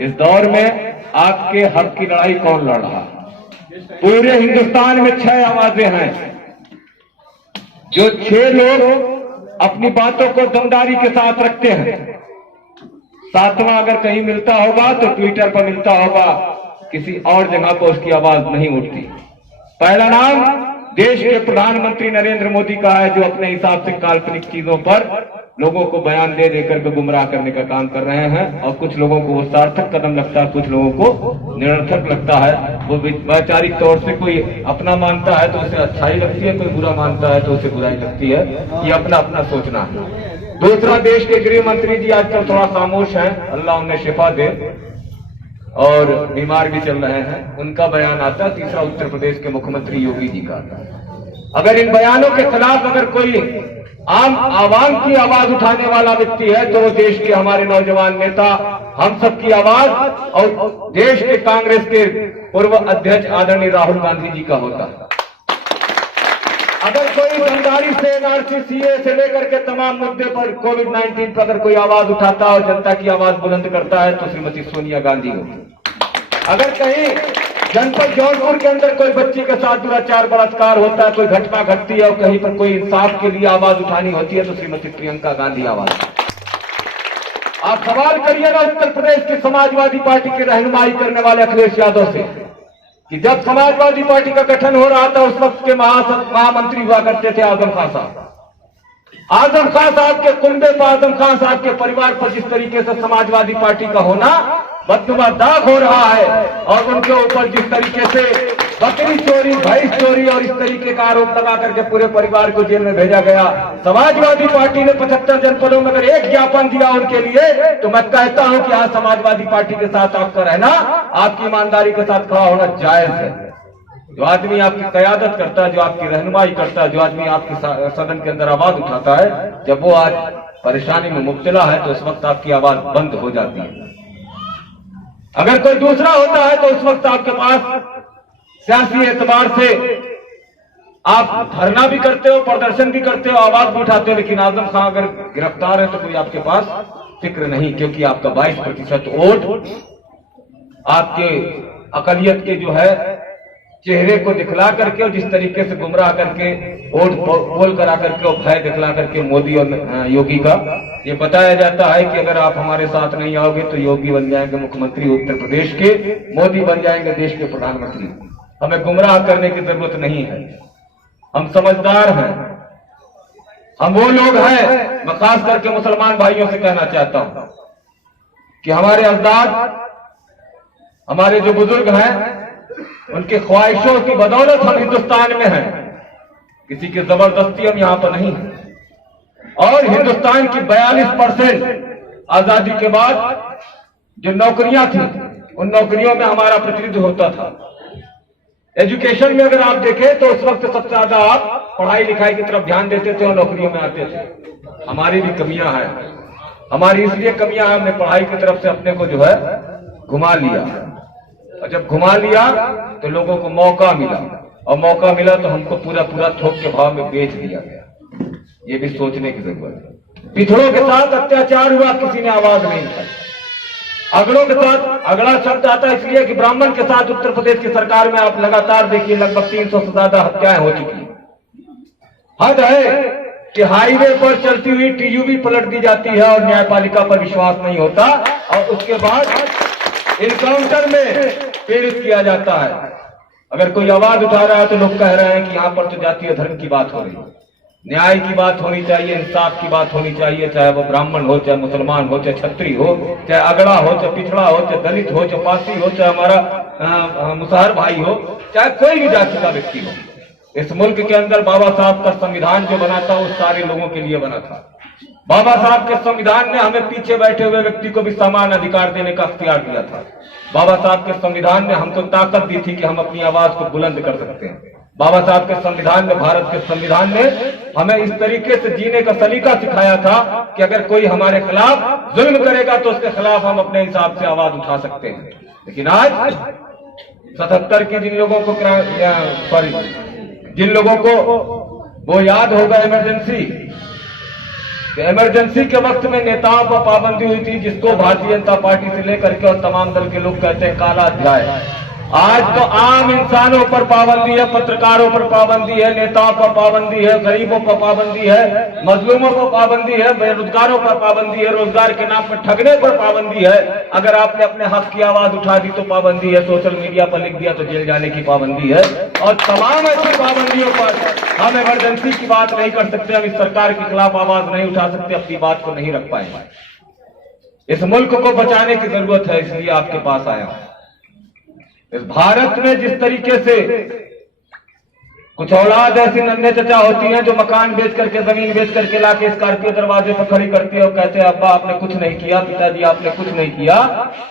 इस दौर में आपके हक की लड़ाई कौन लड़ रहा? पूरे हिंदुस्तान में 6 आवाजें हैं। जो 6 लोग अपनी बातों को दमदारी के साथ रखते हैं। 7वां अगर कहीं मिलता होगा तो ट्विटर पर मिलता होगा, किसी और जगह पर उसकी आवाज नहीं उठती। पहला नाम देश के प्रधानमंत्री नरेंद्र मोदी का है, जो अपने हिसाब से काल्पनिक चीजों पर लोगों को बयान दे देकर के गुमराह करने का काम कर रहे हैं। और कुछ लोगों को वो सार्थक कदम लगता है, कुछ लोगों को निरर्थक लगता है। वो वैचारिक तौर से कोई अपना मानता है तो उसे अच्छाई लगती है, कोई बुरा मानता है तो उसे बुराई लगती है। ये अपना अपना सोचना है। दूसरा, देश के गृह मंत्री जी आजकल थोड़ा खामोश हैं, अल्लाह उन्हें शिफा दे, और बीमार भी चल रहे हैं, उनका बयान आता है। तीसरा, उत्तर प्रदेश के मुख्यमंत्री योगी जी का आता है। अगर इन बयानों के खिलाफ अगर कोई आम आवाम की आवाज उठाने वाला व्यक्ति है तो वो देश के हमारे नौजवान नेता, हम सबकी आवाज और देश के कांग्रेस के पूर्व अध्यक्ष आदरणीय राहुल गांधी जी का होता है। अगर कोई दमदारी से एनआरसी, सीए से लेकर के तमाम मुद्दे पर, कोविड-19 पर अगर कोई आवाज उठाता है और जनता की आवाज बुलंद करता है तो श्रीमती सोनिया गांधी होगी। अगर कहीं जनपद जौनपुर के अंदर कोई बच्ची के साथ दुराचार बलात्कार होता है, कोई घटना घटती है और कहीं पर कोई इंसाफ के लिए आवाज उठानी होती है तो श्रीमती प्रियंका गांधी आवाज। आप सवाल करिए ना उत्तर प्रदेश की समाजवादी पार्टी की रहनुमाई करने वाले अखिलेश यादव से, कि जब समाजवादी पार्टी का गठन हो रहा था उस वक्त के महामंत्री हुआ करते थे आजम खान साहब। आजम खान साहब के कुंबे पर, आजम खान साहब के परिवार पर जिस तरीके से समाजवादी पार्टी का होना बदनुमा दाग हो रहा है, और उनके ऊपर जिस तरीके से बकरी चोरी, भैंस चोरी और इस तरीके का आरोप लगा करके पूरे परिवार को जेल में भेजा गया। समाजवादी पार्टी ने 75 जनपदों में अगर एक ज्ञापन दिया उनके लिए, तो मैं कहता हूं कि आज समाजवादी पार्टी के साथ आपका रहना, आपकी ईमानदारी के साथ खड़ा होना जायज है। जो आदमी आपकी कयादत करता है, जो आपकी रहनुमाई करता है, जो आदमी आपकी सदन के अंदर आवाज उठाता है, जब वो आज परेशानी में मुब्तला है तो उस वक्त आपकी आवाज बंद हो जाती है। अगर कोई दूसरा होता है तो उस वक्त आपके पास सियासी एतबार से आप धरना भी करते हो, प्रदर्शन भी करते हो, आवाज भी उठाते हो, लेकिन आजम खान अगर गिरफ्तार है तो कोई आपके पास फिक्र नहीं, क्योंकि आपका 22% वोट आपके अकलियत के जो है चेहरे को दिखला करके और जिस तरीके से गुमराह करके वोट पोल करा करके और भय दिखला करके मोदी और योगी का ये बताया जाता है कि अगर आप हमारे साथ नहीं आओगे तो योगी बन जाएंगे मुख्यमंत्री उत्तर प्रदेश के, मोदी बन जाएंगे देश के प्रधानमंत्री। हमें गुमराह करने की जरूरत नहीं है, हम समझदार हैं, हम वो लोग हैं। मैं खास करके मुसलमान भाइयों से कहना चाहता हूं कि हमारे अजदाद, हमारे जो बुजुर्ग हैं, उनके ख्वाहिशों की बदौलत हम हिंदुस्तान में हैं, किसी की जबरदस्ती हम यहां पर नहीं हैं। और हिंदुस्तान की 42% आजादी के बाद जो नौकरियां थी, उन नौकरियों में हमारा प्रतिनिधित्व होता था। एजुकेशन में अगर आप देखें तो उस वक्त सबसे ज्यादा आप पढ़ाई लिखाई की तरफ ध्यान देते थे और नौकरियों में आते थे। हमारी भी कमियां हैं, हमारी इसलिए कमियां हैं, हमने पढ़ाई की तरफ से अपने को जो है घुमा लिया, और जब घुमा लिया तो लोगों को मौका मिला, और मौका मिला तो हमको पूरा पूरा थोक के भाव में बेच दिया गया। ये भी सोचने की जरूरत है। पिछड़ों के साथ अत्याचार हुआ, किसी ने आवाज नहीं उठाई। अगड़ों के साथ, अगड़ा शब्द आता इसलिए कि ब्राह्मण के साथ उत्तर प्रदेश की सरकार में आप लगातार देखिए लगभग 300 से ज्यादा हत्याएं हो चुकी। हद है कि हाईवे पर चलती हुई टीयूवी पलट दी जाती है और न्यायपालिका पर विश्वास नहीं होता, और उसके बाद इनकाउंटर में प्रेरित किया जाता है। अगर कोई आवाज उठा रहा है तो लोग कह रहे हैं कि यहां पर तो जातीय धर्म की बात हो रही है। न्याय की बात होनी चाहिए, इंसाफ की बात होनी चाहिए, चाहे वो ब्राह्मण हो, चाहे मुसलमान हो, चाहे छत्री हो, चाहे अगड़ा हो, चाहे पिछड़ा हो, चाहे दलित हो, चाहे पासी हो, चाहे हमारा मुसहर भाई हो, चाहे कोई भी जाति का व्यक्ति हो। इस मुल्क के अंदर बाबा साहब का संविधान जो बना था वो सारे लोगों के लिए बना था। बाबा साहब के संविधान ने हमें पीछे बैठे हुए व्यक्ति को भी समान अधिकार देने का अख्तियार दिया था। बाबा साहब के संविधान ने हमको ताकत दी थी कि हम अपनी आवाज को बुलंद कर सकते हैं। बाबा साहब के संविधान ने, भारत के संविधान ने हमें इस तरीके से जीने का सलीका सिखाया था कि अगर कोई हमारे खिलाफ जुल्म करेगा तो उसके खिलाफ हम अपने हिसाब से आवाज उठा सकते हैं। लेकिन आज 77 के जिन लोगों को वो याद होगा इमरजेंसी, कि इमरजेंसी के वक्त में नेताओं पर पाबंदी हुई थी, जिसको भारतीय जनता पार्टी से लेकर के और तमाम दल के लोग कहते हैं काला अध्याय। आज तो आम इंसानों पर पाबंदी है, पत्रकारों पर पाबंदी है, नेताओं पर पाबंदी है, गरीबों पर पाबंदी है, मजलूमों पर पाबंदी है, बेरोजगारों पर पाबंदी है, रोजगार के नाम पर ठगने पर पाबंदी है। अगर आपने अपने हक की आवाज उठा दी तो पाबंदी है, सोशल मीडिया पर लिख दिया तो जेल जाने की पाबंदी है। और तमाम ऐसी पाबंदियों पर हम इमरजेंसी की बात नहीं कर सकते, हम इस सरकार के खिलाफ आवाज नहीं उठा सकते, अपनी बात को नहीं रख पाएंगे। इस मुल्क को बचाने की जरूरत है, इसलिए आपके पास आया हूं। इस भारत में जिस तरीके से कुछ औलाद ऐसी नन्हे चचा होती हैं जो मकान बेच करके, जमीन बेच करके लाके स्कॉर्पियो दरवाजे पर खड़ी करती है और कहते हैं अब्बा आपने कुछ नहीं किया, पिताजी आपने कुछ नहीं किया।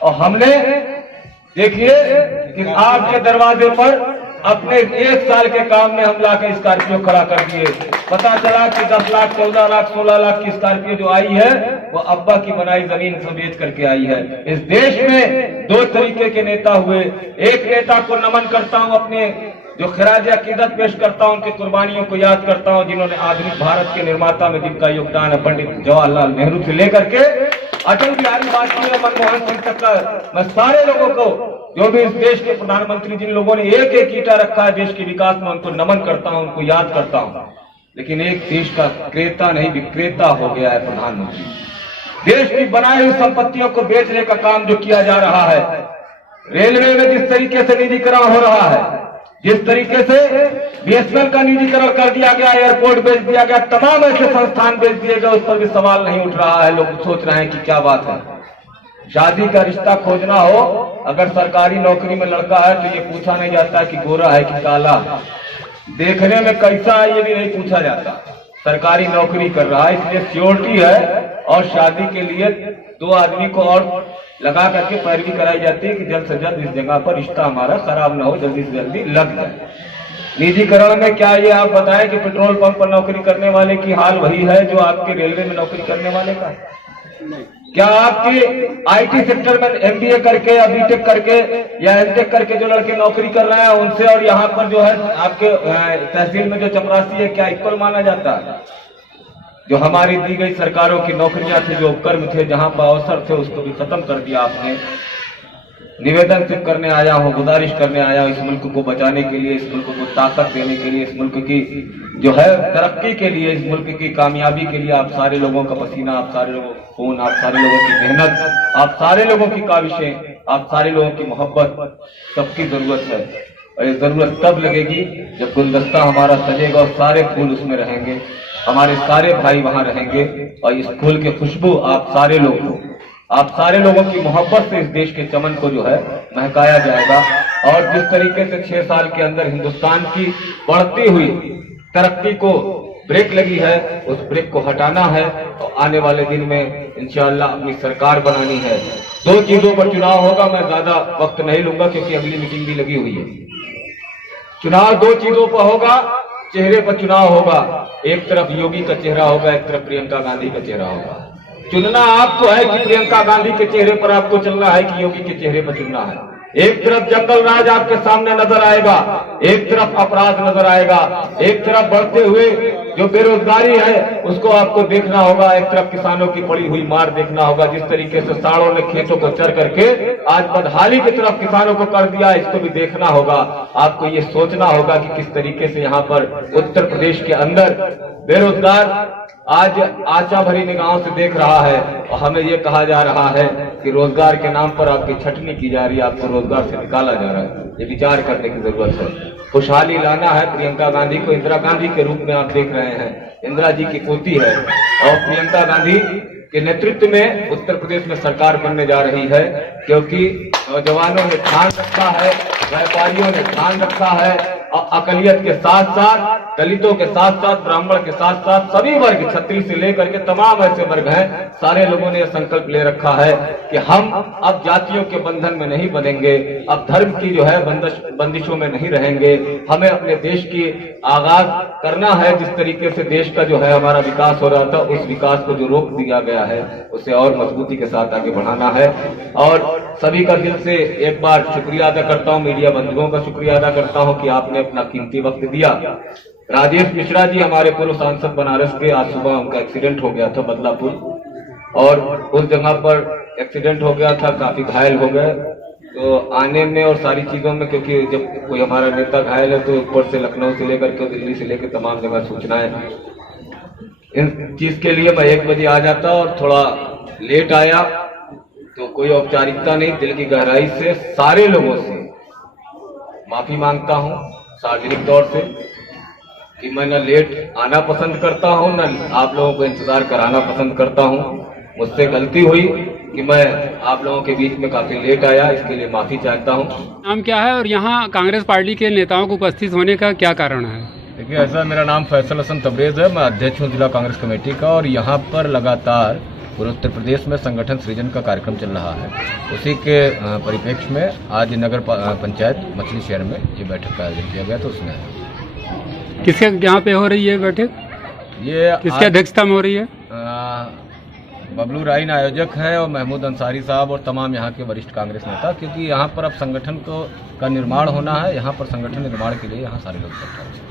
और हमने देखिए कि आपके दरवाजे पर अपने 1 साल के काम में हम लाके स्कॉर्पियो खड़ा कर दिए। पता चला कि 10 लाख, 14 लाख, 16 लाख की स्कॉर्पियो जो आई है वो अब्बा की बनाई जमीन से बेच करके आई है। इस देश में 2 तरीके के नेता हुए। एक नेता को नमन करता हूं, अपने जो खिराज अकीदत पेश करता हूं, उनकी कुर्बानियों को याद करता हूं, जिन्होंने आधुनिक भारत के निर्माता में जिनका योगदान है, पंडित जवाहरलाल नेहरू से लेकर के अटल बिहारी वाजपेयी और मनमोहन सिंह तक। मैं सारे लोगों को, जो भी इस देश के प्रधानमंत्री, जिन लोगों ने एक एक ईंटा रखा है देश के विकास में, उनको नमन करता हूं, उनको याद करता हूं। लेकिन एक देश का क्रेता नहीं विक्रेता हो गया है प्रधानमंत्री। देश की बनाई हुई संपत्तियों को बेचने का काम जो किया जा रहा है, रेलवे में जिस तरीके से निजीकरण हो रहा है, जिस तरीके से बीएसएनएल का निजीकरण कर दिया गया, एयरपोर्ट बेच दिया गया, तमाम ऐसे संस्थान बेच दिए गए, उस पर भी सवाल नहीं उठ रहा है। लोग सोच रहे हैं कि क्या बात है। शादी का रिश्ता खोजना हो, अगर सरकारी नौकरी में लड़का है तो ये पूछा नहीं जाता कि गोरा है कि काला, देखने में कैसा है ये भी नहीं पूछा जाता। सरकारी नौकरी कर रहा है इसलिए सिक्योरिटी है, और शादी के लिए 2 आदमी को और लगा करके पैरवी कराई जाती है कि जल्द से जल्द इस जगह पर रिश्ता हमारा खराब ना हो, जल्दी से जल्दी लग जाए। निजीकरण में क्या ये आप बताएं कि पेट्रोल पंप पर नौकरी करने वाले की हाल वही है जो आपके रेलवे में नौकरी करने वाले का? क्या आपके आईटी सेक्टर में एमबीए करके या बीटेक करके या एमटेक करके जो लड़के नौकरी कर रहे हैं उनसे और यहाँ पर जो है आपके तहसील में जो चपरासी है, क्या इक्वल माना जाता है? जो हमारी दी गई सरकारों की नौकरियां थी, जो उपक्रम थे, जहां पर अवसर थे, उसको भी खत्म कर दिया आपने। निवेदन सिर्फ करने आया हूं, गुजारिश करने आया हूं, इस मुल्क को बचाने के लिए, इस मुल्क को ताकत देने के लिए, इस मुल्क की जो है तरक्की के लिए, इस मुल्क की कामयाबी के लिए आप सारे लोगों का पसीना, आप सारे लोगों का खून, आप सारे लोगों की मेहनत, आप सारे लोगों की काविशें, आप सारे लोगों की मोहब्बत, सबकी जरूरत है। और ये जरूरत तब लगेगी जब गुलदस्ता हमारा सजेगा और सारे फूल उसमें रहेंगे, हमारे सारे भाई वहां रहेंगे, और इस फूल की खुशबू आप सारे लोगों की मोहब्बत से इस देश के चमन को जो है महकाया जाएगा। और जिस तरीके से 6 साल के अंदर हिंदुस्तान की बढ़ती हुई तरक्की को ब्रेक लगी है, उस ब्रेक को हटाना है और आने वाले दिन में इंशाअल्लाह अपनी सरकार बनानी है। 2 चीजों पर चुनाव होगा, मैं ज्यादा वक्त नहीं लूंगा क्योंकि अगली मीटिंग भी लगी हुई है। चुनाव 2 चीजों पर होगा, चेहरे पर चुनाव होगा। एक तरफ योगी का चेहरा होगा, एक तरफ प्रियंका गांधी का चेहरा होगा। चुनना आपको है कि प्रियंका गांधी के चेहरे पर आपको चलना है कि योगी के चेहरे पर चुनना है। एक तरफ जंगल राज आपके सामने नजर आएगा, एक तरफ अपराध नजर आएगा, एक तरफ बढ़ते हुए जो बेरोजगारी है उसको आपको देखना होगा, एक तरफ किसानों की पड़ी हुई मार देखना होगा। जिस तरीके से सांडों ने खेतों को चर करके आज बदहाली की तरफ किसानों को कर दिया, इसको भी देखना होगा। आपको ये सोचना होगा कि किस तरीके से यहाँ पर उत्तर प्रदेश के अंदर बेरोजगार आज आशा भरी निगाहों से देख रहा है, और हमें ये कहा जा रहा है कि रोजगार के नाम पर आपकी छटनी की जा रही है, आपको रोजगार से निकाला जा रहा है। ये विचार करने की जरूरत है। खुशहाली लाना है। प्रियंका गांधी को इंदिरा गांधी के रूप में आप देख रहे हैं, इंदिरा जी की पोती है, और प्रियंका गांधी के नेतृत्व में उत्तर प्रदेश में सरकार बनने जा रही है, क्योंकि नौजवानों ने ध्यान रखा है, व्यापारियों ने ध्यान रखा है, और अकलियत के साथ साथ, दलितों के साथ साथ, ब्राह्मण के साथ साथ सभी वर्ग, छत्री से लेकर के तमाम ऐसे वर्ग हैं, सारे लोगों ने यह संकल्प ले रखा है कि हम अब जातियों के बंधन में नहीं बंधेंगे, अब धर्म की जो है बंदिशों में नहीं रहेंगे। हमें अपने देश की आगाज करना है। जिस तरीके से देश का जो है हमारा विकास हो रहा था, उस विकास को जो रोक दिया गया है उसे और मजबूती के साथ आगे बढ़ाना है। और सभी का दिल से एक बार शुक्रिया अदा करता हूं, मीडिया बंधुओं का शुक्रिया अदा करता हूं कि आपने अपना कीमती वक्त दिया। राजेश मिश्रा जी हमारे पूर्व सांसद बनारस के, आज सुबह उनका एक्सीडेंट हो गया था बदलापुर, और उस जगह पर एक्सीडेंट हो गया था, काफी घायल हो गए। तो आने में और सारी चीजों में, क्योंकि जब कोई हमारा नेता घायल है तो ऊपर से लखनऊ से लेकर के दिल्ली से लेकर तमाम जगह सूचनाएं, इन चीज के लिए मैं 1 बजे आ जाता और थोड़ा लेट आया तो कोई औपचारिकता नहीं, दिल की गहराई से सारे लोगों से माफी मांगता हूं सार्वजनिक तौर से कि मैं न लेट आना पसंद करता हूं, न आप लोगों को इंतजार कराना पसंद करता हूं। मुझसे गलती हुई कि मैं आप लोगों के बीच में काफी लेट आया, इसके लिए माफी चाहता हूं। नाम क्या है और यहाँ कांग्रेस पार्टी के नेताओं को उपस्थित होने का क्या कारण है? देखिए, ऐसा, मेरा नाम फैसल हसन तबरेज है, मैं अध्यक्ष हूँ जिला कांग्रेस कमेटी का, और यहाँ पर लगातार पूरे उत्तर प्रदेश में संगठन सृजन का कार्यक्रम चल रहा है। उसी के परिप्रेक्ष्य में आज नगर पंचायत मछली शहर में ये बैठक का आयोजन किया गया, तो उसमें किसके यहाँ पे हो रही है बैठक? ये किसकी अध्यक्षता में हो रही है? बबलू राइन आयोजक हैं और महमूद अंसारी साहब और तमाम यहाँ के वरिष्ठ कांग्रेस नेता, क्योंकि यहाँ पर अब संगठन का निर्माण होना है, यहाँ पर संगठन निर्माण के लिए यहाँ सारे लोग इकट्ठा हैं।